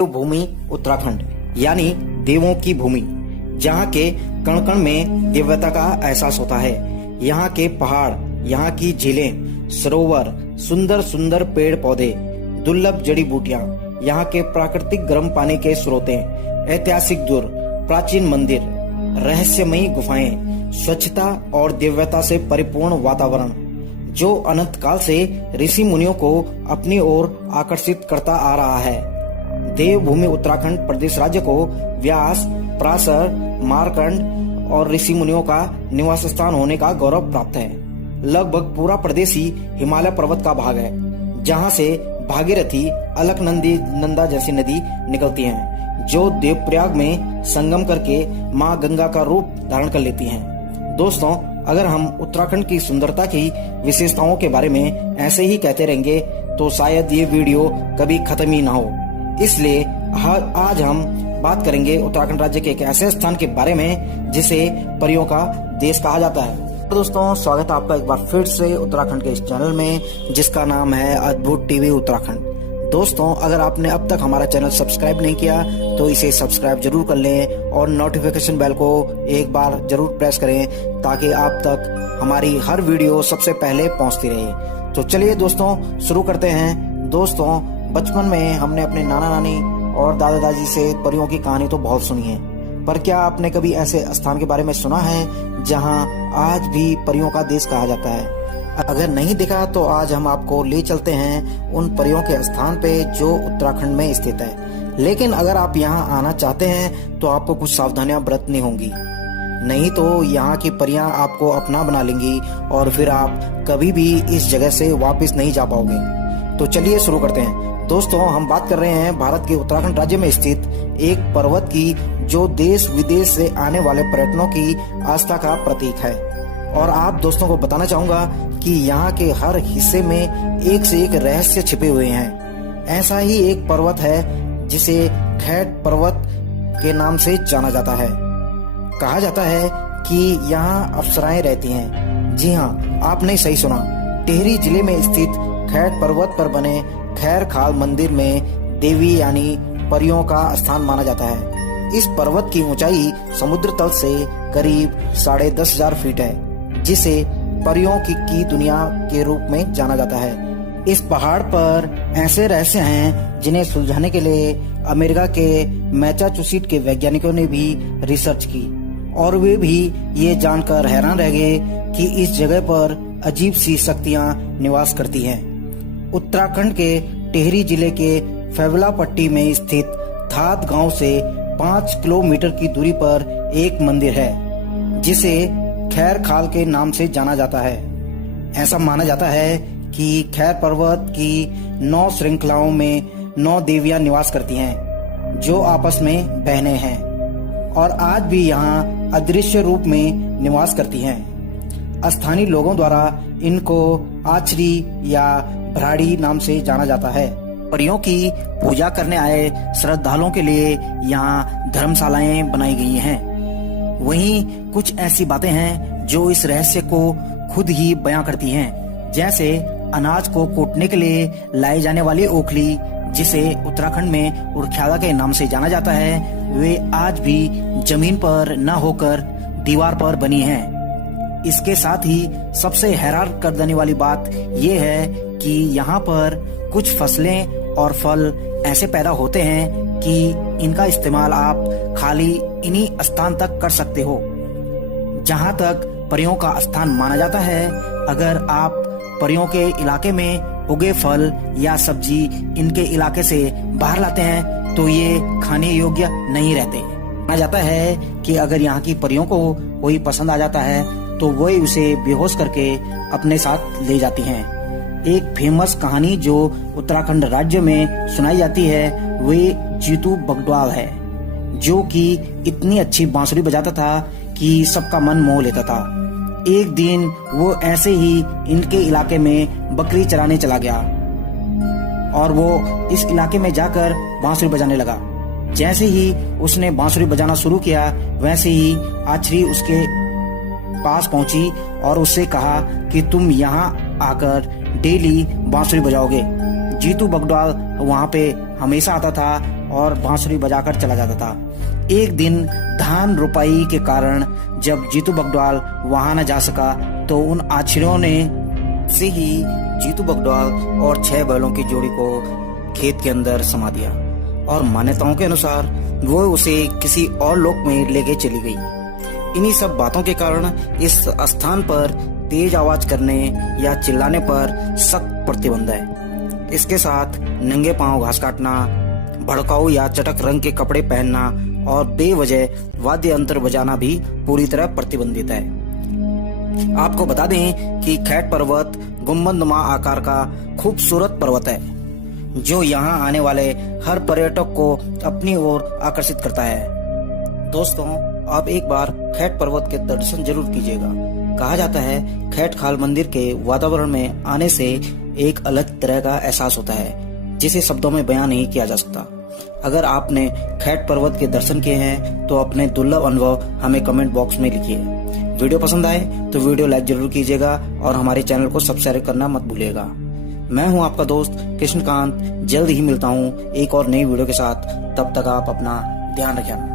भूमि उत्तराखंड यानी देवों की भूमि, जहाँ के कण कण में दिव्यता का एहसास होता है। यहाँ के पहाड़, यहाँ की झीलें, सरोवर, सुंदर सुंदर पेड़ पौधे, दुर्लभ जड़ी बूटियां, यहाँ के प्राकृतिक गर्म पानी के स्रोतें, ऐतिहासिक दुर्ग, प्राचीन मंदिर, रहस्यमयी गुफाएं, स्वच्छता और दिव्यता से परिपूर्ण वातावरण जो अनंत काल से ऋषि मुनियों को अपनी ओर आकर्षित करता आ रहा है। देवभूमि उत्तराखंड प्रदेश राज्य को व्यास, पराशर, मार्कंड और ऋषि मुनियों का निवास स्थान होने का गौरव प्राप्त है। लगभग पूरा प्रदेश ही हिमालय पर्वत का भाग है, जहाँ से भागीरथी, अलकनंदा जैसी नदी निकलती हैं, जो देवप्रयाग में संगम करके माँ गंगा का रूप धारण कर लेती हैं। दोस्तों, अगर हम उत्तराखंड की सुंदरता की विशेषताओं के बारे में ऐसे ही कहते रहेंगे तो शायद ये वीडियो कभी खत्म ही ना हो। इसलिए आज हम बात करेंगे उत्तराखंड राज्य के एक ऐसे स्थान के बारे में जिसे परियों का देश कहा जाता है। तो दोस्तों, स्वागत है आपका एक बार फिर से उत्तराखंड के इस चैनल में, जिसका नाम है अद्भुत टीवी उत्तराखंड। दोस्तों, अगर आपने अब तक हमारा चैनल सब्सक्राइब नहीं किया तो इसे सब्सक्राइब जरूर कर लें और नोटिफिकेशन बेल को एक बार जरूर प्रेस करें, ताकि आप तक हमारी हर वीडियो सबसे पहले पहुंचती रहे। तो चलिए दोस्तों, शुरू करते हैं। दोस्तों, बचपन में हमने अपने नाना नानी और दादा दादी से परियों की कहानी तो बहुत सुनी है, पर क्या आपने कभी ऐसे स्थान के बारे में सुना है जहां आज भी परियों का देश कहा जाता है? अगर नहीं दिखा तो आज हम आपको ले चलते हैं उन परियों के स्थान पे जो उत्तराखंड में स्थित है। लेकिन अगर आप यहां आना चाहते हैं तो आपको कुछ सावधानियां बरतनी होंगी, नहीं तो यहाँ की परियां आपको अपना बना लेंगी और फिर आप कभी भी इस जगह से वापस नहीं जा पाओगे। तो चलिए शुरू करते हैं। दोस्तों, हम बात कर रहे हैं भारत के उत्तराखंड राज्य में स्थित एक पर्वत की, जो देश विदेश से आने वाले पर्यटकों की आस्था का प्रतीक है। और आप दोस्तों को बताना चाहूंगा कि यहाँ के हर हिस्से में एक से एक रहस्य छिपे हुए हैं। ऐसा ही एक पर्वत है जिसे खैट पर्वत के नाम से जाना जाता है। कहा जाता है कि यहाँ अप्सराएं रहती हैं। जी हाँ, आपने सही सुना। टिहरी जिले में स्थित खैट पर्वत पर बने खैर खाल मंदिर में देवी यानी परियों का स्थान माना जाता है। इस पर्वत की ऊंचाई समुद्र तल से करीब 10,500 फीट है, जिसे परियों की दुनिया के रूप में जाना जाता है। इस पहाड़ पर ऐसे रहस्य हैं जिन्हें सुलझाने के लिए अमेरिका के मैसाचुसेट्स के वैज्ञानिकों ने भी रिसर्च की, और वे भी ये जानकर हैरान रह गए कि इस जगह पर अजीब सी शक्तियां निवास करती हैं। उत्तराखंड के टिहरी जिले के फेवलापट्टी में स्थित थात गांव से 5 किलोमीटर की दूरी पर एक मंदिर है, जिसे खैर खाल के नाम से जाना जाता है। ऐसा माना जाता है कि खैर पर्वत की 9 श्रृंखलाओं में 9 देवियां निवास करती हैं, जो आपस में बहनें हैं और आज भी यहाँ अदृश्य रूप में निवास करती हैं। स्थानीय लोगों द्वारा इनको आचरी या भराड़ी नाम से जाना जाता है। परियों की पूजा करने आए श्रद्धालुओं के लिए यहाँ धर्मशालाएं बनाई गई हैं। वहीं कुछ ऐसी बातें हैं जो इस रहस्य को खुद ही बयां करती हैं, जैसे अनाज को कूटने के लिए लाई जाने वाली ओखली, जिसे उत्तराखंड में उरख्याला के नाम से जाना जाता है, वे आज भी जमीन पर न होकर दीवार पर बनी हैं। इसके साथ ही सबसे हैरान कर देने वाली बात यह है कि यहाँ पर कुछ फसलें और फल ऐसे पैदा होते हैं कि इनका इस्तेमाल आप खाली इन्हीं स्थान तक कर सकते हो जहाँ तक परियों का स्थान माना जाता है। अगर आप परियों के इलाके में उगे फल या सब्जी इनके इलाके से बाहर लाते हैं तो ये खाने योग्य नहीं रहते। माना जाता है कि अगर यहाँ की परियों को कोई पसंद आ जाता है तो वही उसे बेहोश करके अपने साथ ले जाती हैं। एक फेमस कहानी जो उत्तराखंड राज्य में सुनाई जाती है वे जीतू बगडवाल है, जो कि इतनी अच्छी बांसुरी बजाता था कि सबका मन मोह लेता था। एक दिन वो ऐसे ही इनके इलाके में बकरी चराने चला गया और वो इस इलाके में जाकर बांसुरी बजाने लगा। जैसे ही उसने बांसुरी बजाना शुरू किया, वैसे ही आचरी उसके पास पहुंची और उससे कहा कि तुम यहाँ आकर डेली बांसुरी बजाओगे। जीतू बगडवाल वहाँ पे हमेशा आता था और बांसुरी बजाकर चला जाता था। एक दिन धान रुपाई के कारण जब जीतू बगडवाल वहां न जा सका तो उन आछिरों ने से ही जीतू बगडवाल और 6 बैलों की जोड़ी को खेत के अंदर समा दिया और मान्यताओं के अनुसार वो उसे किसी और लोक में लेके चली गई। इन्हीं सब बातों के कारण इस स्थान पर तेज आवाज करने या चिल्लाने पर सख्त प्रतिबंध है। इसके साथ नंगे पांव घास काटना, भड़काऊ या चटक रंग के कपड़े पहनना और बेवजह वाद्य यंत्र बजाना भी पूरी तरह प्रतिबंधित है। आपको बता दें कि खैट पर्वत गुंबदनुमा आकार का खूबसूरत पर्वत है जो यहाँ आने वाले हर पर्यटक को अपनी ओर आकर्षित करता है। दोस्तों, आप एक बार खैट पर्वत के दर्शन जरूर कीजिएगा। कहा जाता है खैट खाल मंदिर के वातावरण में आने से एक अलग तरह का एहसास होता है जिसे शब्दों में बयां नहीं किया जा सकता। अगर आपने खैट पर्वत के दर्शन किए हैं तो अपने दुर्लभ अनुभव हमें कमेंट बॉक्स में लिखिए। वीडियो पसंद आए तो वीडियो लाइक जरूर कीजिएगा और हमारे चैनल को सब्सक्राइब करना मत भूलिएगा। मैं हूं आपका दोस्त कृष्णकांत। जल्द ही मिलता हूं एक और नई वीडियो के साथ। तब तक आप अपना ध्यान रखें।